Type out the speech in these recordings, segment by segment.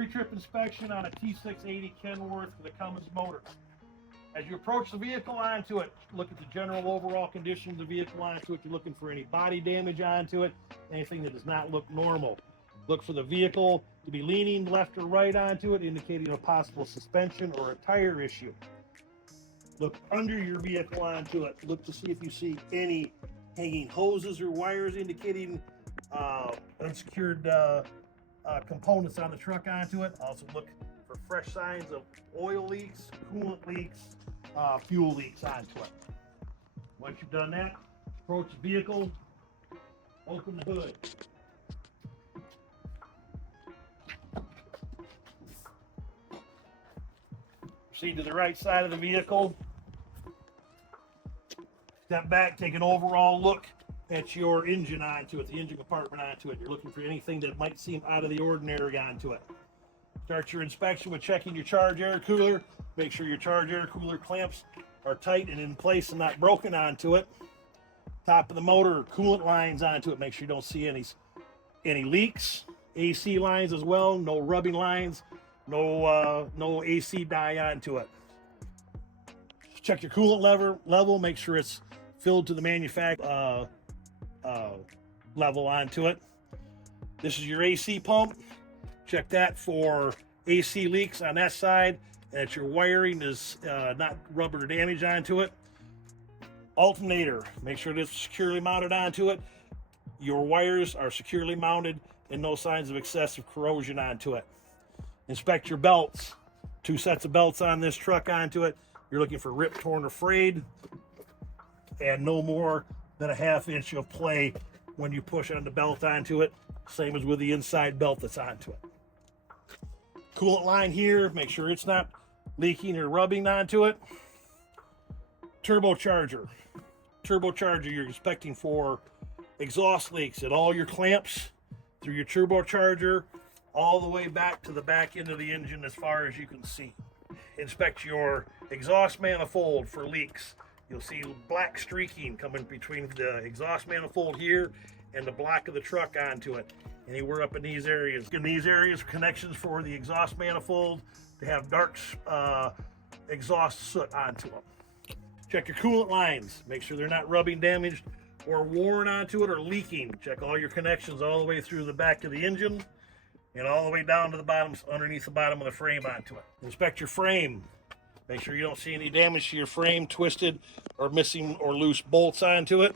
Pre-trip inspection on a T680 Kenworth with a Cummins motor. As you approach the vehicle onto it, look at the general overall condition of the vehicle onto it. You're looking for any body damage onto it, anything that does not look normal. Look for the vehicle to be leaning left or right onto it, indicating a possible suspension or a tire issue. Look under your vehicle onto it. Look to see if you see any hanging hoses or wires indicating unsecured components on the truck onto it. Also look for fresh signs of oil leaks, coolant leaks, fuel leaks onto it. Once you've done that, approach the vehicle, open the hood. Proceed to the right side of the vehicle. Step back, take an overall look at your engine onto it, the engine compartment onto it. You're looking for anything that might seem out of the ordinary onto it. Start your inspection with checking your charge air cooler. Make sure your charge air cooler clamps are tight and in place and not broken onto it. Top of the motor, coolant lines onto it. Make sure you don't see any leaks. AC lines as well, no rubbing lines, no AC dye onto it. Check your coolant level, make sure it's filled to the manufacturer level onto it. This is your AC pump. Check that for AC leaks on that side, and that your wiring is not rubber damage onto it. Alternator, make sure it's securely mounted onto it. Your wires are securely mounted and no signs of excessive corrosion onto it. Inspect your belts. 2 sets of belts on this truck onto it. You're looking for ripped, torn, or frayed, and no more than a 1/2 inch of play when you push on the belt onto it. Same as with the inside belt that's onto it. Coolant line here, make sure it's not leaking or rubbing onto it. Turbocharger. Turbocharger, you're inspecting for exhaust leaks at all your clamps through your turbocharger, all the way back to the back end of the engine as far as you can see. Inspect your exhaust manifold for leaks. You'll see black streaking coming between the exhaust manifold here and the block of the truck onto it. Anywhere up in these areas. In these areas, connections for the exhaust manifold to have dark exhaust soot onto them. Check your coolant lines. Make sure they're not rubbing damaged or worn onto it or leaking. Check all your connections all the way through the back of the engine and all the way down to the bottom, underneath the bottom of the frame onto it. Inspect your frame. Make sure you don't see any damage to your frame, twisted or missing or loose bolts onto it.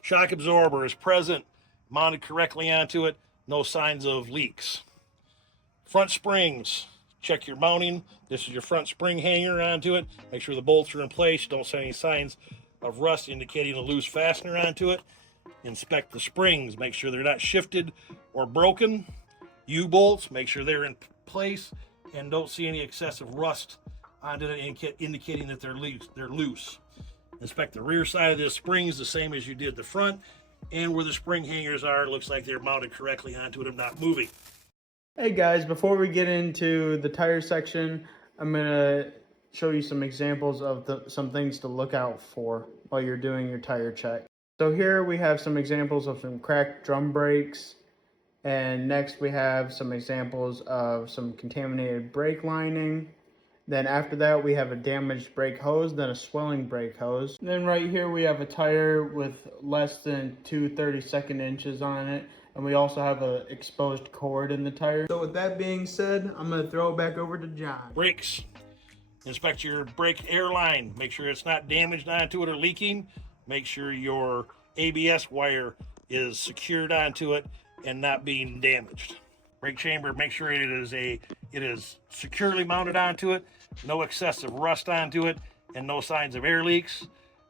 Shock absorber is present, mounted correctly onto it, no signs of leaks. Front springs, check your mounting. This is your front spring hanger onto it. Make sure the bolts are in place. Don't see any signs of rust indicating a loose fastener onto it. Inspect the springs, make sure they're not shifted or broken. U-bolts, make sure they're in place and don't see any excessive rust onto it, indicating that they're loose. Inspect the rear side of the springs the same as you did the front, and where the spring hangers are, it looks like they're mounted correctly onto it and not moving. Hey guys, before we get into the tire section, I'm gonna show you some examples of some things to look out for while you're doing your tire check. So here we have some examples of some cracked drum brakes, and next we have some examples of some contaminated brake lining. Then after that we have a damaged brake hose, then a swelling brake hose. And then right here we have a tire with less than 2 32nd inches on it, and we also have an exposed cord in the tire. So with that being said, I'm going to throw it back over to John. Brakes. Inspect your brake air line. Make sure it's not damaged onto it or leaking. Make sure your ABS wire is secured onto it and not being damaged. Brake chamber, make sure it is securely mounted onto it, no excessive rust onto it, and no signs of air leaks.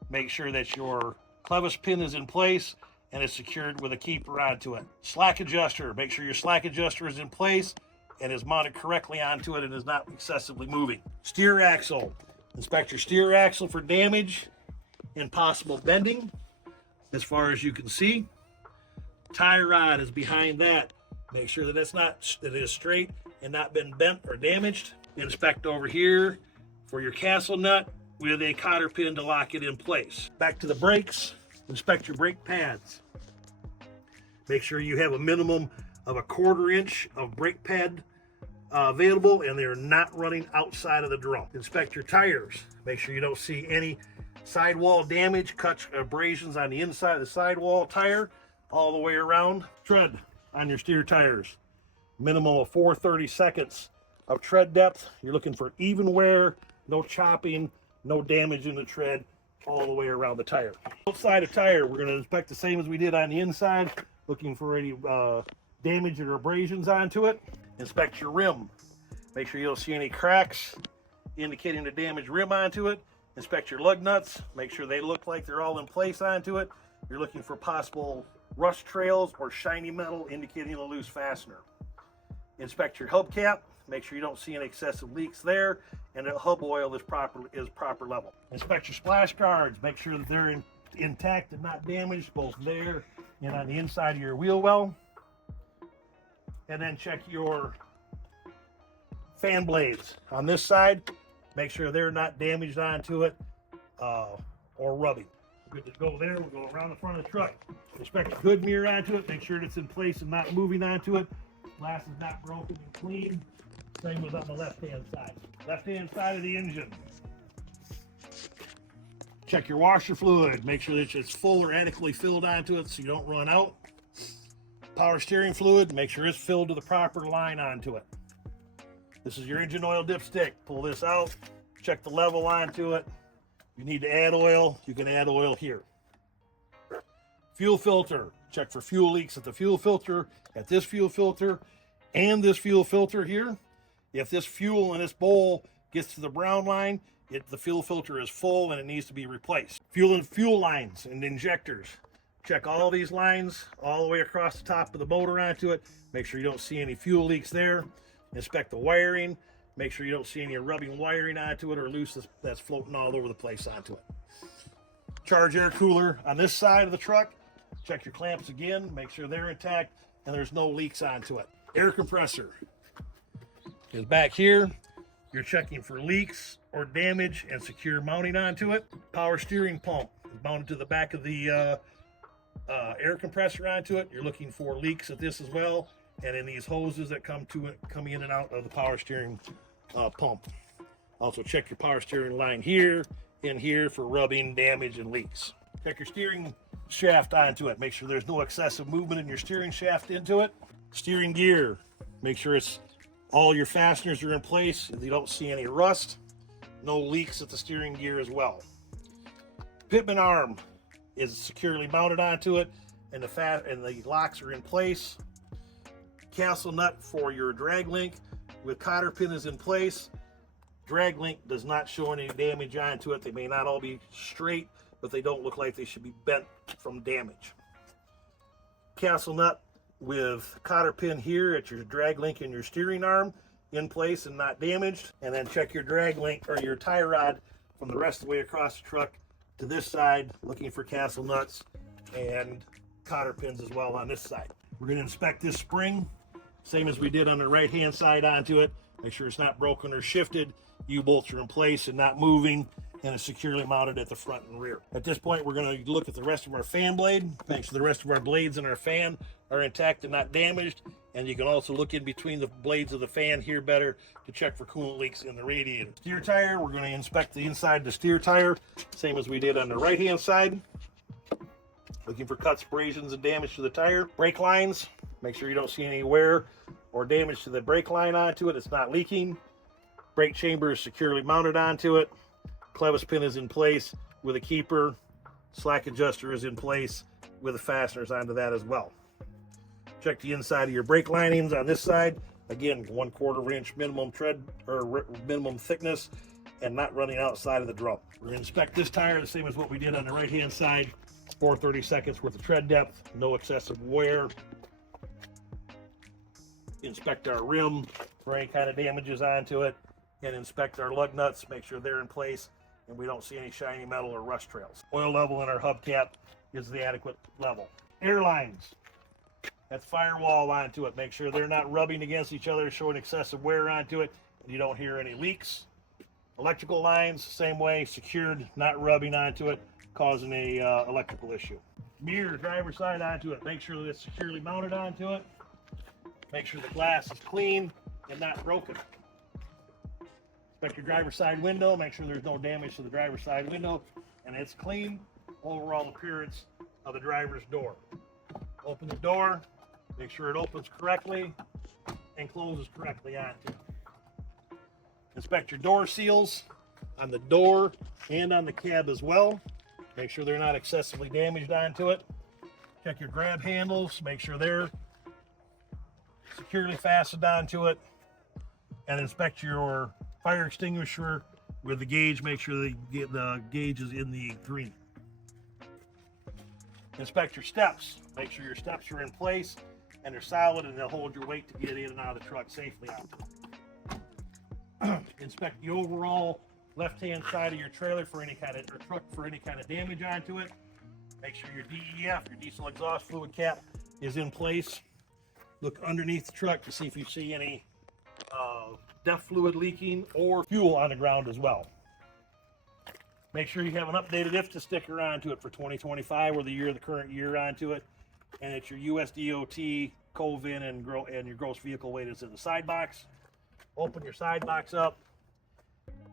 Make sure that your clevis pin is in place and is secured with a keeper onto it. Slack adjuster, make sure your slack adjuster is in place and is mounted correctly onto it and is not excessively moving. Steer axle, inspect your steer axle for damage and possible bending as far as you can see. Tie rod is behind that. Make sure that it is straight and not been bent or damaged. Inspect over here for your castle nut with a cotter pin to lock it in place. Back to the brakes. Inspect your brake pads. Make sure you have a minimum of a 1/4 inch of brake pad available, and they're not running outside of the drum. Inspect your tires. Make sure you don't see any sidewall damage, cuts, abrasions on the inside of the sidewall tire all the way around. Tread on your steer tires. Minimum of 4/32 of tread depth. You're looking for even wear, no chopping, no damage in the tread all the way around the tire. Outside of tire, we're going to inspect the same as we did on the inside, looking for any damage or abrasions onto it. Inspect your rim. Make sure you don't see any cracks indicating the damaged rim onto it. Inspect your lug nuts. Make sure they look like they're all in place onto it. You're looking for possible rust trails or shiny metal indicating a loose fastener. Inspect your hubcap. Make sure you don't see any excessive leaks there, and the hub oil is proper level. Inspect your splash guards. Make sure that they're intact and not damaged, both there and on the inside of your wheel well. And then check your fan blades on this side. Make sure they're not damaged onto it or rubbing. Good to go there. We'll go around the front of the truck. Inspect the hood mirror onto it. Make sure it's in place and not moving onto it. Glass is not broken and clean. Same as on the left-hand side. Left-hand side of the engine. Check your washer fluid. Make sure that it's full or adequately filled onto it so you don't run out. Power steering fluid. Make sure it's filled to the proper line onto it. This is your engine oil dipstick. Pull this out. Check the level onto it. If you need to add oil, you can add oil here. Fuel filter. Check for fuel leaks at the fuel filter, at this fuel filter, and this fuel filter here. If this fuel in this bowl gets to the brown line, the fuel filter is full and it needs to be replaced. Fuel lines and injectors. Check all these lines all the way across the top of the motor onto it. Make sure you don't see any fuel leaks there. Inspect the wiring. Make sure you don't see any rubbing wiring onto it or loose that's floating all over the place onto it. Charge air cooler on this side of the truck. Check your clamps again. Make sure they're intact and there's no leaks onto it. Air compressor is back here. You're checking for leaks or damage and secure mounting onto it. Power steering pump is mounted to the back of the air compressor onto it. You're looking for leaks at this as well, and in these hoses that come in and out of the power steering pump. Also check your power steering line here and here for rubbing, damage, and leaks. Check your steering shaft onto it. Make sure there's no excessive movement in your steering shaft into it. Steering gear. Make sure all your fasteners are in place. You don't see any rust. No leaks at the steering gear as well. Pitman arm is securely mounted onto it, and the locks are in place. Castle nut for your drag link with cotter pin is in place. Drag link does not show any damage onto it. They may not all be straight, but they don't look like they should be bent from damage. Castle nut with cotter pin here at your drag link and your steering arm in place and not damaged. And then check your drag link or your tie rod from the rest of the way across the truck to this side, looking for castle nuts and cotter pins as well on this side. We're going to inspect this spring, same as we did on the right hand side onto it. Make sure it's not broken or shifted. U-bolts are in place and not moving, and it's securely mounted at the front and rear. At this point, we're going to look at the rest of our fan blade. Make sure the rest of our blades in our fan are intact and not damaged. And you can also look in between the blades of the fan here better to check for coolant leaks in the radiator. Steer tire, we're going to inspect the inside of the steer tire, same as we did on the right-hand side. Looking for cuts, abrasions, and damage to the tire. Brake lines, make sure you don't see any wear or damage to the brake line onto it. It's not leaking. Brake chamber is securely mounted onto it. Clevis pin is in place with a keeper. Slack adjuster is in place with the fasteners onto that as well. Check the inside of your brake linings on this side. Again, 1/4 inch minimum tread or minimum thickness and not running outside of the drum. We're going to inspect this tire the same as what we did on the right hand side. 4/32 worth of tread depth, no excessive wear. Inspect our rim for any kind of damages onto it, and inspect our lug nuts, make sure they're in place and we don't see any shiny metal or rust trails. Oil level in our hubcap is the adequate level. Air lines, that's firewall onto it. Make sure they're not rubbing against each other, showing excessive wear onto it, and you don't hear any leaks. Electrical lines, same way, secured, not rubbing onto it, causing a electrical issue. Mirror, driver's side onto it. Make sure that it's securely mounted onto it. Make sure the glass is clean and not broken. Inspect your driver's side window. Make sure there's no damage to the driver's side window and it's clean. Overall appearance of the driver's door. Open the door. Make sure it opens correctly and closes correctly onto it. Inspect your door seals on the door and on the cab as well. Make sure they're not excessively damaged onto it. Check your grab handles. Make sure they're securely fastened onto it. And inspect your fire extinguisher with the gauge. Make sure the gauge is in the green. Inspect your steps. Make sure your steps are in place and they're solid and they'll hold your weight to get in and out of the truck safely onto it. Inspect the overall left-hand side of your trailer for any kind of, or truck for any kind of damage onto it. Make sure your DEF, your diesel exhaust fluid cap, is in place. Look underneath the truck to see if you see any DEF fluid leaking or fuel on the ground as well. Make sure you have an updated IFTA sticker onto it for 2025 or the year of the current year onto it, and it's your USDOT, COVIN, and your gross vehicle weight is in the side box. Open your side box up.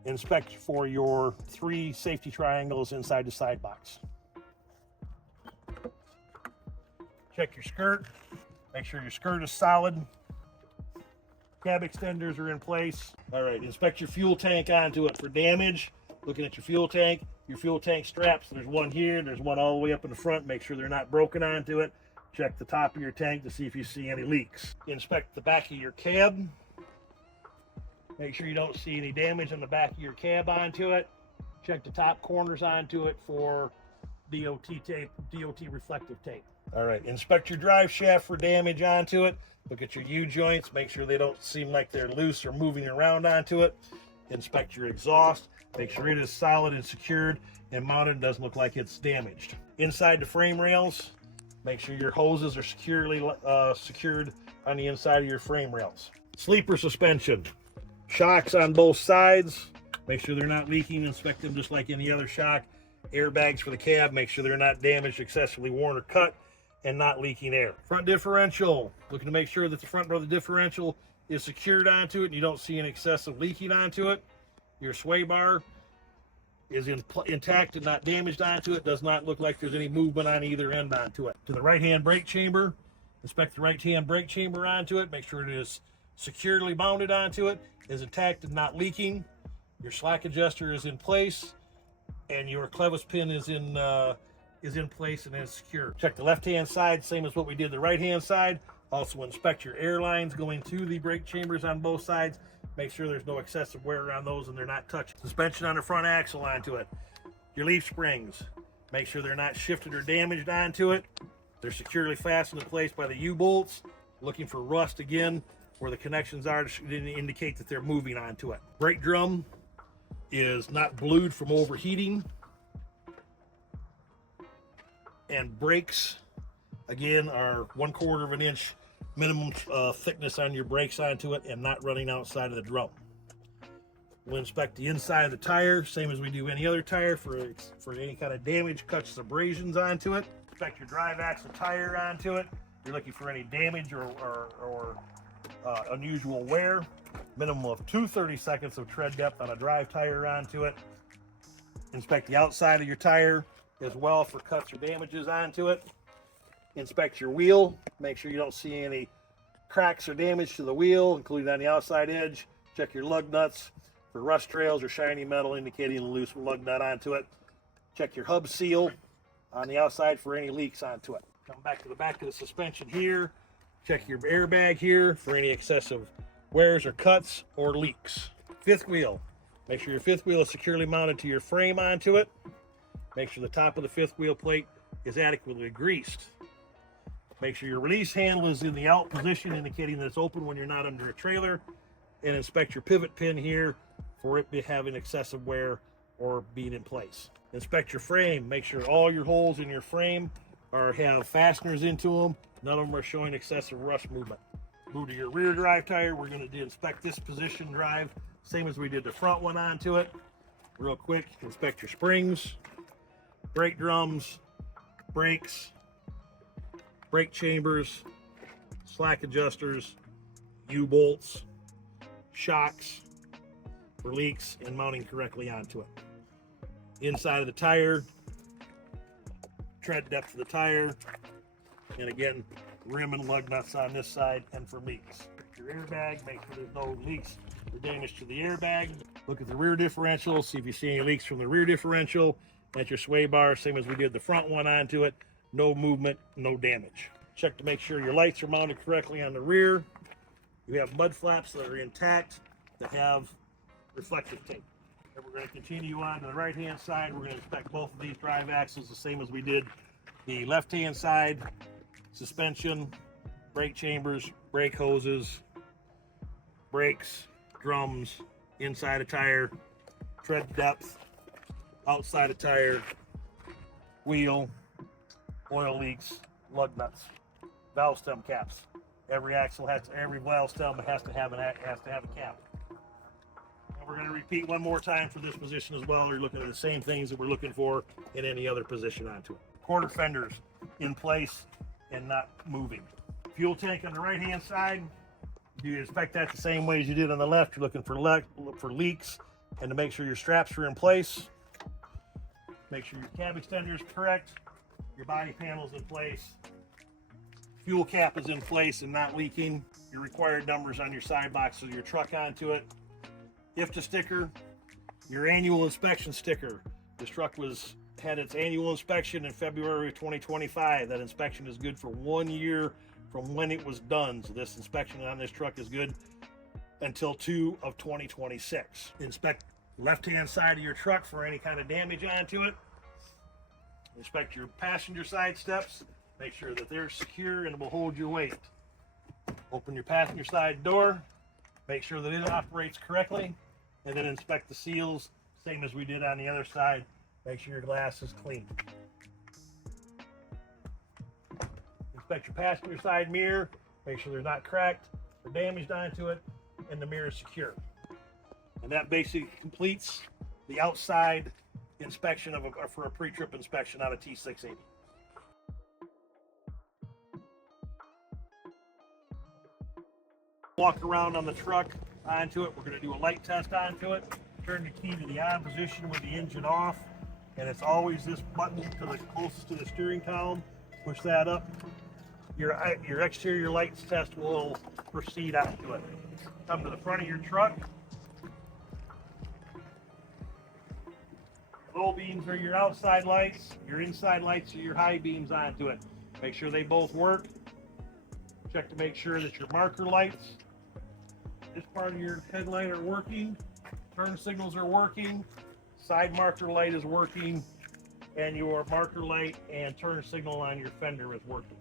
Inspect for your 3 safety triangles inside the side box. Check your skirt. Make sure your skirt is solid. Cab extenders are in place. All right, inspect your fuel tank onto it for damage. Looking at your fuel tank straps, there's one here, there's one all the way up in the front. Make sure they're not broken onto it. Check the top of your tank to see if you see any leaks. Inspect the back of your cab. Make sure you don't see any damage on the back of your cab onto it. Check the top corners onto it for DOT tape, DOT reflective tape. All right, inspect your drive shaft for damage onto it. Look at your U-joints, make sure they don't seem like they're loose or moving around onto it. Inspect your exhaust, make sure it is solid and secured and mounted and doesn't look like it's damaged. Inside the frame rails, make sure your hoses are securely secured on the inside of your frame rails. Sleeper suspension, shocks on both sides, make sure they're not leaking, inspect them just like any other shock. Airbags for the cab, make sure they're not damaged, excessively worn or cut, and not leaking air. Front differential, looking to make sure that the front of the differential is secured onto it and you don't see any excessive leaking onto it. Your sway bar is intact and not damaged onto it. Does not look like there's any movement on either end onto it. To the right-hand brake chamber, inspect the right-hand brake chamber onto it. Make sure it is securely mounted onto it, is intact and not leaking. Your slack adjuster is in place, and your clevis pin is in place and is secure. Check the left-hand side, same as what we did the right-hand side. Also inspect your air lines going to the brake chambers on both sides. Make sure there's no excessive wear around those and they're not touched. Suspension on the front axle onto it. Your leaf springs, make sure they're not shifted or damaged onto it. They're securely fastened in place by the U-bolts. Looking for rust again where the connections are to indicate that they're moving onto it. Brake drum is not blued from overheating. And brakes, again, are 1/4 of an inch minimum thickness on your brakes onto it and not running outside of the drum. We'll inspect the inside of the tire, same as we do any other tire for any kind of damage, cuts, abrasions onto it. Inspect your drive axle tire onto it. You're looking for any damage or unusual wear. Minimum of 2 30-seconds of tread depth on a drive tire onto it. Inspect the outside of your tire as well for cuts or damages onto it. Inspect your wheel. Make sure you don't see any cracks or damage to the wheel, including on the outside edge. Check your lug nuts for rust trails or shiny metal indicating a loose lug nut onto it. Check your hub seal on the outside for any leaks onto it. Come back to the back of the suspension here. Check your airbag here for any excessive wears or cuts or leaks. Fifth wheel. Make sure your fifth wheel is securely mounted to your frame onto it. Make sure the top of the fifth wheel plate is adequately greased. Make sure your release handle is in the out position, indicating that it's open when you're not under a trailer. And inspect your pivot pin here for it having excessive wear or being in place. Inspect your frame. Make sure all your holes in your frame have fasteners into them. None of them are showing excessive rust movement. Move to your rear drive tire. We're going to inspect this position drive, same as we did the front one onto it. Real quick, inspect your springs, brake drums, brakes, brake chambers, slack adjusters, U-bolts, shocks for leaks, and mounting correctly onto it. Inside of the tire, tread depth of the tire, and again, rim and lug nuts on this side, and for leaks. Your airbag, make sure there's no leaks or damage to the airbag. Look at the rear differential, see if you see any leaks from the rear differential. That's your sway bar, same as we did the front one onto it. No movement, no damage. Check to make sure your lights are mounted correctly on the rear. You have mud flaps that are intact that have reflective tape. And we're going to continue on to the right-hand side. We're going to inspect both of these drive axles the same as we did the left-hand side. Suspension, brake chambers, brake hoses, brakes, drums, inside a tire, tread depth, outside a tire, wheel, oil leaks, lug nuts, valve stem caps. Every valve stem has to have a cap. And we're going to repeat one more time for this position as well. You're looking at the same things that we're looking for in any other position onto it. Quarter fenders in place and not moving. Fuel tank on the right-hand side. You inspect that the same way as you did on the left. You're looking for leaks and to make sure your straps are in place. Make sure your cab extender is correct. Your body panel is in place. Fuel cap is in place and not leaking. Your required numbers on your side box of your truck onto it. IFTA sticker, your annual inspection sticker. This truck had its annual inspection in February of 2025. That inspection is good for 1 year from when it was done. So this inspection on this truck is good until 2 of 2026. Inspect left-hand side of your truck for any kind of damage onto it. Inspect your passenger side steps. Make sure that they're secure and will hold your weight. Open your passenger side door. Make sure that it operates correctly. And then inspect the seals, same as we did on the other side. Make sure your glass is clean. Inspect your passenger side mirror. Make sure they're not cracked or damaged onto it, and the mirror is secure. And that basically completes the outside inspection for a pre-trip inspection on a T680. Walk around on the truck onto it. We're going to do a light test onto it. Turn the key to the on position with the engine off, and it's always this button to the closest to the steering column. Push that up. Your exterior lights test will proceed onto it. Come to the front of your truck. Low beams are your outside lights. Your inside lights are your high beams onto it. Make sure they both work. Check to make sure that your marker lights, this part of your headlight, are working. Turn signals are working. Side marker light is working. And your marker light and turn signal on your fender is working.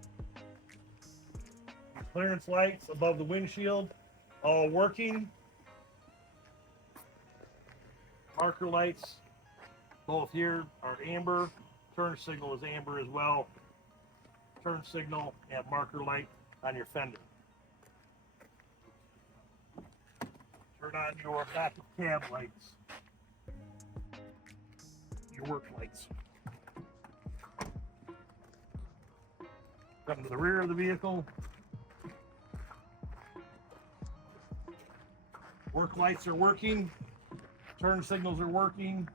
Your clearance lights above the windshield, all working. Marker lights, both here are amber. Turn signal is amber as well. Turn signal and marker light on your fender. Turn on your back of cab lights. Your work lights. Come to the rear of the vehicle. Work lights are working. Turn signals are working.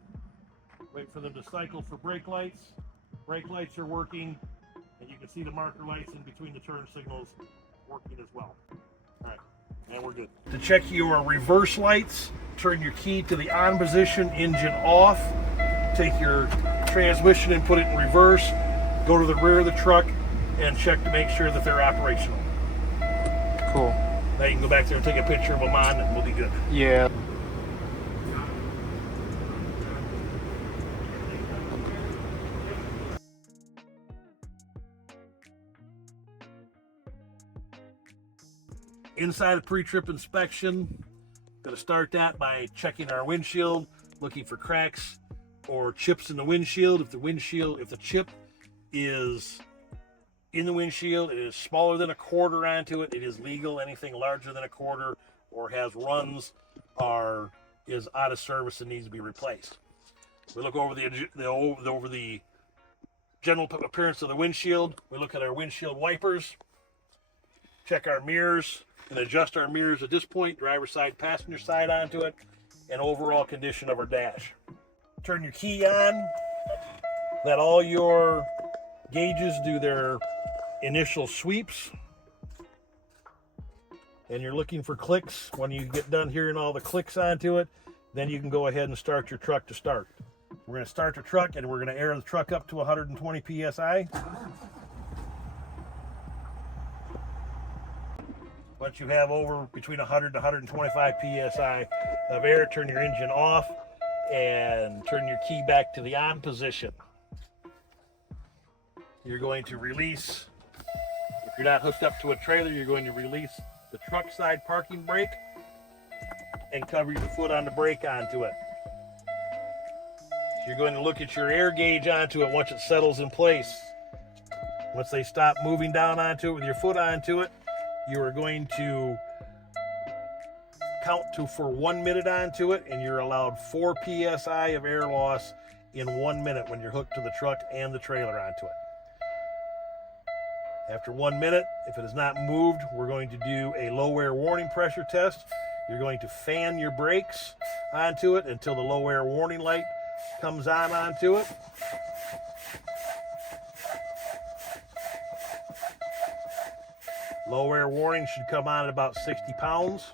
Wait for them to cycle for brake lights. Brake lights are working. And you can see the marker lights in between the turn signals working as well. All right, and we're good. To check your reverse lights, turn your key to the on position, engine off. Take your transmission and put it in reverse. Go to the rear of the truck and check to make sure that they're operational. Cool. Now you can go back there and take a picture of them on and we'll be good. Yeah. Inside a pre-trip inspection, going to start that by checking our windshield, looking for cracks or chips in the windshield. If the chip is in the windshield, it is smaller than a quarter onto it, it is legal. Anything larger than a quarter or has runs is out of service and needs to be replaced. We look over the general appearance of the windshield. We look at our windshield wipers, check our mirrors. and adjust our mirrors at this point, driver side, passenger side onto it, and overall condition of our dash. Turn your key on, let all your gauges do their initial sweeps, and you're looking for clicks. When you get done hearing all the clicks onto it, then you can go ahead and start your truck to start. We're going to start the truck, and we're going to air the truck up to 120 psi. Once you have over between 100 and 125 psi of air, turn your engine off and turn your key back to the on position. You're going to release, if you're not hooked up to a trailer, you're going to release the truck side parking brake and cover your foot on the brake onto it. You're going to look at your air gauge onto it once it settles in place. Once they stop moving down onto it with your foot onto it, you are going to count for 1 minute onto it, and you're allowed 4 psi of air loss in 1 minute when you're hooked to the truck and the trailer onto it. After 1 minute, if it is not moved, we're going to do a low air warning pressure test. You're going to fan your brakes onto it until the low air warning light comes on onto it. Low air warning should come on at about 60 pounds,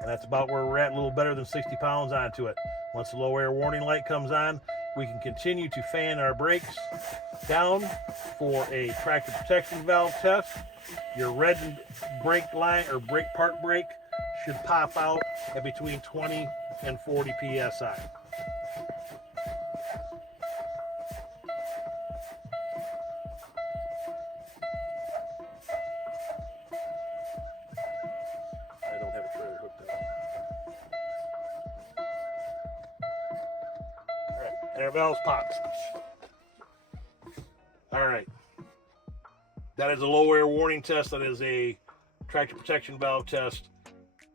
and that's about where we're at, a little better than 60 pounds onto it. Once the low air warning light comes on, we can continue to fan our brakes down for a tractor protection valve test. Your red brake line or brake park brake should pop out at between 20 and 40 psi. I don't have a trailer hooked up. All right, air valves popped. All right. That is a low air warning test. That is a tractor protection valve test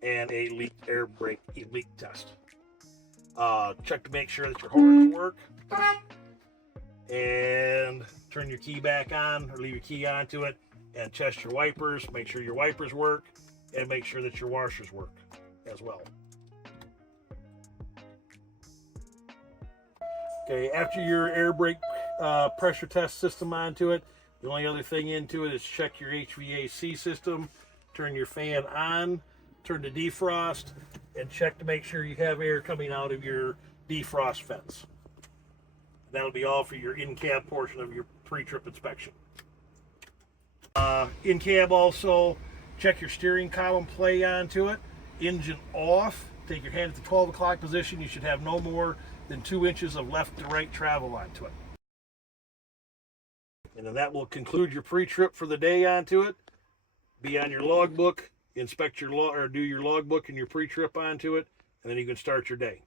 and a leak air brake leak test. Check to make sure that your horns work. And turn your key back on or leave your key onto it and test your wipers. Make sure your wipers work and make sure that your washers work as well. Okay, after your air brake pressure test system onto it, the only other thing into it is check your HVAC system, turn your fan on, turn the defrost, and check to make sure you have air coming out of your defrost vents. That'll be all for your in-cab portion of your pre-trip inspection. In-cab also, check your steering column play onto it, engine off, take your hand at the 12 o'clock position. You should have no more than 2 inches of left to right travel onto it. And then that will conclude your pre-trip for the day onto it. Be on your logbook, inspect your do your logbook and your pre-trip onto it, and then you can start your day.